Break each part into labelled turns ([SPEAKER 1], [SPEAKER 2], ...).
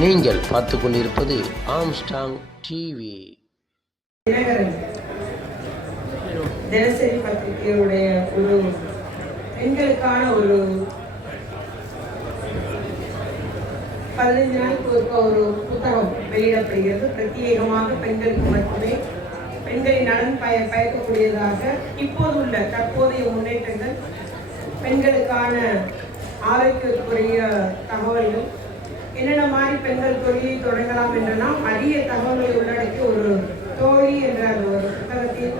[SPEAKER 1] நீங்கள் பார்த்து கொண்டிருப்பது ஆம்ஸ்டாங் டிவி
[SPEAKER 2] தினசரி பத்திரிகையுடைய ஒரு பெண்களுக்கான ஒரு பதினைஞ்சு நாளுக்கு ஒரு ஒரு புத்தகம் வெளியிடப்படுகிறது. பிரத்யேகமாக பெண்களுக்கு மட்டுமே பெண்களை நலன் பய பயக்கக்கூடியதாக இப்போது உள்ள தற்போதைய முன்னேற்றங்கள் பெண்களுக்கான ஆரோக்கியத்துக்குரிய தகவல்கள் என்னென்ன மாதிரி பெண்கள் தொழிலை தொடங்கலாம் என்றெல்லாம் அரிய தகவல்களை உள்ளடக்கிய ஒரு தோழி என்ற அந்த ஒரு புத்தகத்தில்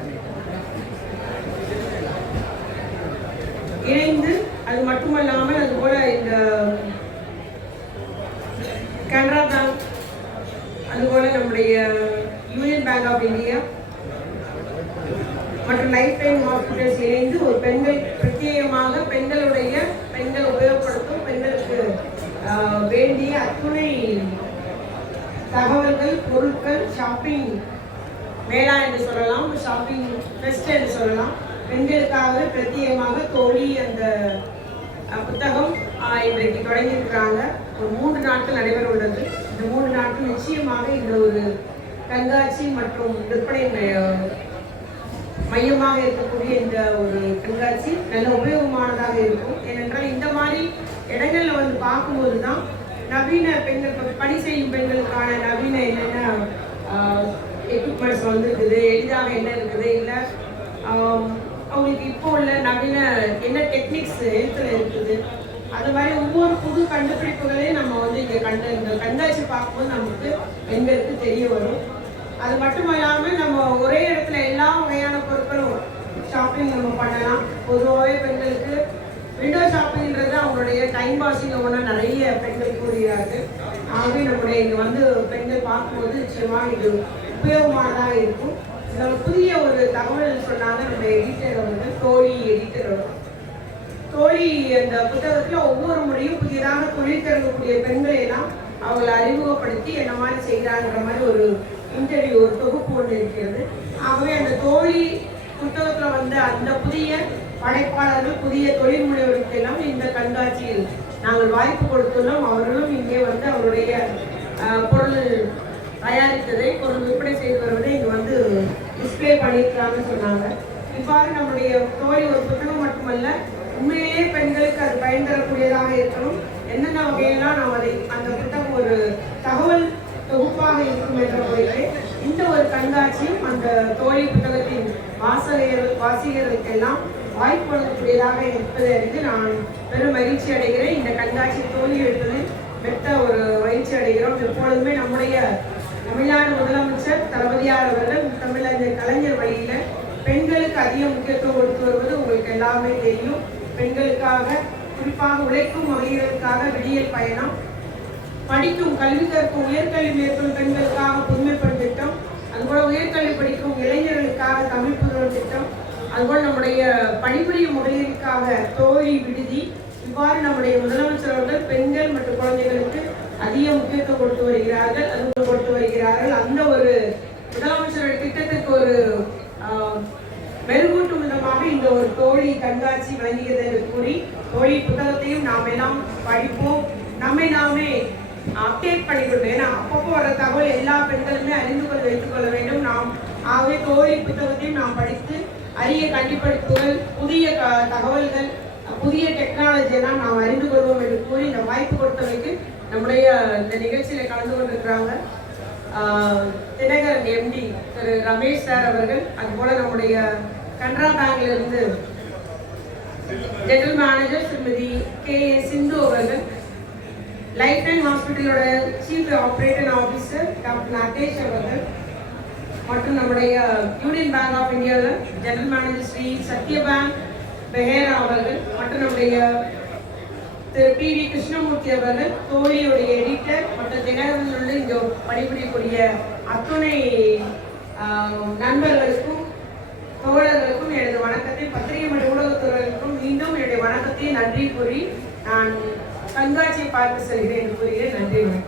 [SPEAKER 2] இணைந்து அது மட்டுமல்லாமல் அது போல இந்த கனரா பேங்க் அதுபோல நம்முடைய யூனியன் பேங்க் ஆஃப் இந்தியா மற்றும் லைஃப் டைம் ஹாஸ்பிட்டல்ஸ் இணைந்து ஒரு பெண்கள் பிரத்யேகமாக பெண்களுடைய பெண்கள் உபயோகப்படுத்தும் பெண்களுக்கு ஆஹ், துணை தகவல்கள் பொருட்கள் ஷாப்பிங் மேளா என்று சொல்லலாம் ஷாப்பிங் ஃபெஸ்ட் என்று சொல்லலாம். பெண்களுக்காக பிரத்யேகமாக தோழி அந்த புத்தகம் இன்றைக்கு தொடங்கியிருக்கிறாங்க. ஒரு மூன்று நாட்கள் நடைபெற உள்ளது. இந்த மூன்று நாட்கள் நிச்சயமாக இந்த ஒரு கண்காட்சி மற்றும் விற்பனை மையமாக இருக்கக்கூடிய இந்த ஒரு கண்காட்சி நல்ல உபயோகமானதாக இருக்கும். ஏனென்றால் இந்த மாதிரி இடங்களில் வந்து பார்க்கும்போது தான் நவீன பெண்கள் பணி செய்யும் பெண்களுக்கான நவீன என்னென்ன எக்யூப்மெண்ட்ஸ் வந்துருக்குது எளிதாக என்ன இருக்குது இல்லை அவங்களுக்கு இப்போ உள்ள நவீன என்ன டெக்னிக்ஸ் எழுத்துல இருக்குது அது மாதிரி ஒவ்வொரு புது கண்டுபிடிப்புகளையும் நம்ம வந்து இங்கே கண்டு இந்த கண்காட்சி பார்க்கும்போது நமக்கு பெண்களுக்கு தெரிய வரும். அது மட்டும் இல்லாமல் நம்ம ஒரே இடத்துல எல்லா வகையான பொருட்களும் ஷாப்பிங் நம்ம பண்ணலாம். பொதுவாகவே பெண்களுக்கு விண்டோ ஷாப்பிங்கிறது அவங்களுடைய டைம் பாஸிங் ஒன்றா நிறைய பெண்கள் கூறுகிறார்கள். ஆகவே நம்முடைய இங்கே வந்து பெண்கள் பார்க்கும்போது நிச்சயமாக இது உபயோகமானதாக இருக்கும். இதில் புதிய ஒரு தகவல் சொன்னாங்க நம்ம எடிட்டர் வந்து தோழி எடிட்டர் தோழி அந்த புத்தகத்துல ஒவ்வொரு முறையும் புதியதாக தொழில் தொடங்கக்கூடிய பெண்களை எல்லாம் அவங்களை அறிமுகப்படுத்தி என்ன மாதிரி செய்கிறாங்கிற மாதிரி ஒரு இன்டர்வியூ ஒரு தொகுப்பு ஒன்று இருக்கிறது. ஆகவே அந்த தோழி புத்தகத்துல வந்து அந்த புதிய படைப்பாளர்கள் புதிய தொழில் முனைவருக்கெல்லாம் இந்த கண்காட்சியில் நாங்கள் வாய்ப்பு கொடுத்துள்ளோம். அவர்களும் இங்கே வந்து அவருடைய அஹ், பொருள் தயாரித்ததை பொருள் விற்பனை செய்து வருவதை இங்கே வந்து டிஸ்பிளே பண்ணியிருக்காங்கன்னு சொன்னாங்க. இவ்வாறு நம்முடைய தோழி ஒரு புத்தகம் மட்டுமல்ல உண்மையிலேயே பெண்களுக்கு அது பயன் தரக்கூடியதாக இருக்கணும் என்னென்ன வகையெல்லாம் நாம் அதை அந்த புத்தகம் ஒரு தகவல் தொகுப்பாக இருக்கும் என்ற முறையிலே இந்த ஒரு கண்காட்சியும் அந்த தோழி புத்தகத்தின் வாசகர்கள் வாசிகர்களுக்கெல்லாம் வாய்ப்பு வழங்கக்கூடியதாக இருப்பதை அறிந்து நான் பெரும் மகிழ்ச்சி அடைகிறேன். இந்த கண்காட்சி தோல்வி எடுப்பதில் மெத்த ஒரு மகிழ்ச்சி அடைகிறோம். எப்பொழுதுமே நம்முடைய தமிழ்நாடு முதலமைச்சர் தளபதியார் அவர்கள் தமிழறிஞர் கலைஞர் வழியில் பெண்களுக்கு அதிக முக்கியத்துவம் கொடுத்து வருவது உங்களுக்கு எல்லாமே தெரியும். பெண்களுக்காக குறிப்பாக உழைக்கும் மகளிர்களுக்காக விடியல் பயணம் படிக்கும் கல்வி கற்கும் உயர்கல்வி மேற்கொள்ளும் பெண்களுக்காக புதுமைப்படும் திட்டம் அதுபோல உயர்கல்வி படிக்கும் இளைஞர்களுக்காக தமிழ் புதல் திட்டம் அதுபோல் நம்முடைய பணிபுரியும் மகளிருக்காக தோழி விடுதி இவ்வாறு நம்முடைய முதலமைச்சர் அவர்கள் பெண்கள் மற்றும் குழந்தைகளுக்கு அதிக முக்கியத்துவம் கொடுத்து வருகிறார்கள் அது கொடுத்து வருகிறார்கள். அந்த ஒரு முதலமைச்சருடைய திட்டத்திற்கு ஒரு ஆஹ், மெருகூட்டும் விதமாக இந்த ஒரு தோழி கண்காட்சி வழங்கியது என்று கூறி தோழி புத்தகத்தையும் நாம் எல்லாம் படிப்போம். நம்மை நாமே அப்டேட் பண்ணிக்கொள்வோம். ஏன்னா அப்பப்போ வர தகவல் எல்லா பெண்களுமே அறிந்து கொள்ள வைத்துக் கொள்ள வேண்டும். நாம் ஆகவே தோழி புத்தகத்தையும் நாம் படி அரிய கண்டுபிடிப்புகள் புதிய க- தகவல்கள் புதிய டெக்னாலஜியெல்லாம் நாம் அறிந்து கொள்வோம் என்று கூறி இந்த வாய்ப்பு கொடுத்தமைக்கு நம்முடைய இந்த நிகழ்ச்சியில கலந்து கொண்டிருக்கிறாங்க. ஆஹ், தினகரன் எம்டி திரு ரமேஷ் சார் அவர்கள். அதுபோல நம்முடைய கனரா பேங்க்ல இருந்து ஜெனரல் மேனேஜர் திருமதி கே ஏ சிந்து அவர்கள் Life Time ஹாஸ்பிட்டலோட chief operating officer doctor Nagesh அவர்கள் மற்றும் நம்முடைய யூனியன் பேங்க் ஆஃப் இந்தியாவில் ஜெனரல் மேனேஜர் ஸ்ரீ சத்யபான் பெஹேரா அவர்கள் மற்றும் நம்முடைய திரு பி வி கிருஷ்ணமூர்த்தி அவர்கள் தோழியுடைய எடிட்டர் மற்றும் தினகரனில் உள்ள இங்கே பணிபுரியக்கூடிய அத்துணை நண்பர்களுக்கும் தோழர்களுக்கும் எனது வணக்கத்தை பத்திரிகை மற்றும் ஊடகத்துறைகளுக்கும் மீண்டும் என்னுடைய வணக்கத்தை நன்றி கூறி நான் கண்காட்சியை பார்த்து செல்கிறேன் என்று கூறுகிறேன். நன்றி வணக்கம்.